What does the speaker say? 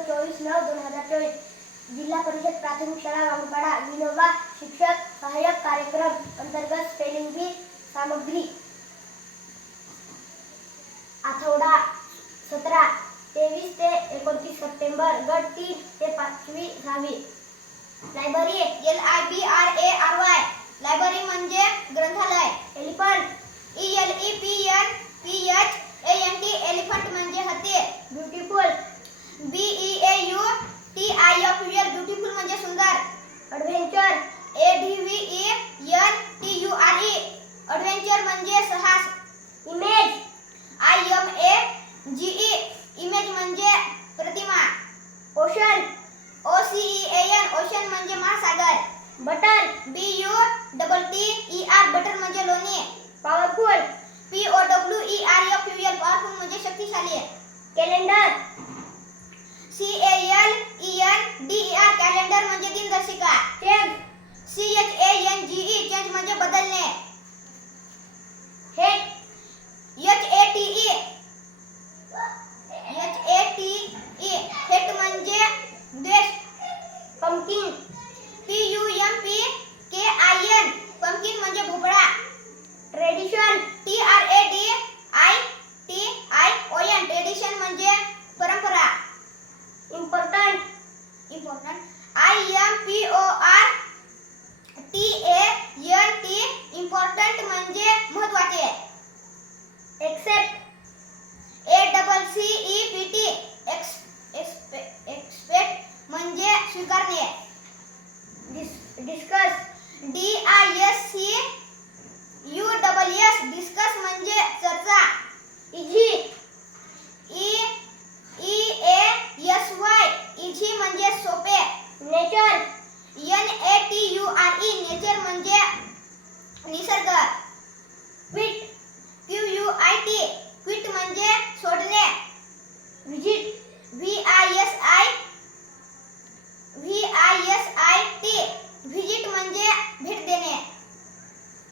24/9/2024 जिल्हा परिषद प्राथमिक शाळा वांगपाडा विनोबा शिक्षक सहाय्यक कार्यक्रम अंतर्गत स्पेलिंग बी सामग्री आठवडा 17 23 ते 29 सप्टेंबर गट 3 ते 5वी 6वी लायब्ररी LIBRARY लायब्ररी म्हणजे ग्रंथालय एलिफंट ELEPHANT एलिफंट म्हणजे हत्ती ब्युटिफुल BEAUTIFUL ब्युटिफुल म्हणजे सुंदर ॲडव्हेंचर ADVENTURE ॲडव्हेंचर म्हणजे साहस इमेज IMAGE इमेज म्हणजे प्रतिमा ओशन OCEAN ओशन म्हणजे महासागर बटर BUTTER बटर म्हणजे लोणी पॉवरफुल POWERFUL पॉवरफुल म्हणजे शक्तिशाली कॅलेंडर CALENDER कॅलेंडर म्हणजे दिनदर्शिका चेंज CHANGE चेंज म्हणजे बदलणे हेट HATE हेट म्हणजे द्वेष पंपकिन PUMPKIN पंपकिन म्हणजे भोपळा ट्रेडिशन TRADITION ट्रेडिशन म्हणजे परंपरा इम्पॉर्टंट IMPORTANT इम्पॉर्टंट म्हणजे महत्त्वाचे एक्सेप्ट ACCEPT एक्सपेक्ट म्हणजे स्वीकारणे डिस्कस DISCUSS डिस्कस म्हणजे चर्चा इझी EASY म्हणजे सोपे नेचर NATURE नेचर म्हणजे निसर्ग